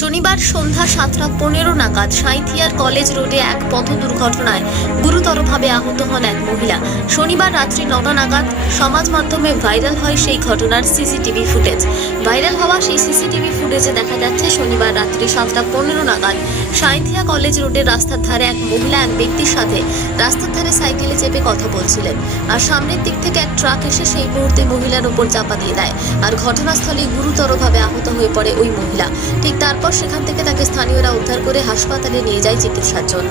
শনিবার সন্ধ্যা সাতটা পনেরো নাগাদ সাঁইথিয়ার কলেজ রোডে এক পথ দুর্ঘটনায় গুরুতরভাবে আহত হন এক মহিলা। শনিবার রাত্রি নটা নাগাদ সমাজ মাধ্যমে ভাইরাল হয় সেই ঘটনার সিসিটিভি ফুটেজ। ভাইরাল হওয়া সেই সিসিটিভি ফুটেজে দেখা যাচ্ছে, শনিবার রাত্রি সাতটা পনেরো নাগাদ সাঁইথিয়া কলেজ রোডের রাস্তার ধারে এক মহিলা এক ব্যক্তির সাথে রাস্তার ধারে সাইকেলে চেপে কথা বলছিলেন। আর সামনের দিক থেকে এক ট্রাক এসে সেই মুহূর্তে মহিলার উপর চাপা দিয়ে দেয়। আর ঘটনাস্থলে গুরুতরভাবে আহত হয়ে পড়ে ওই মহিলা। ঠিক তারপর সেখান থেকে তাকে স্থানীয়রা উদ্ধার করে হাসপাতালে নিয়ে যায় চিকিৎসার জন্য।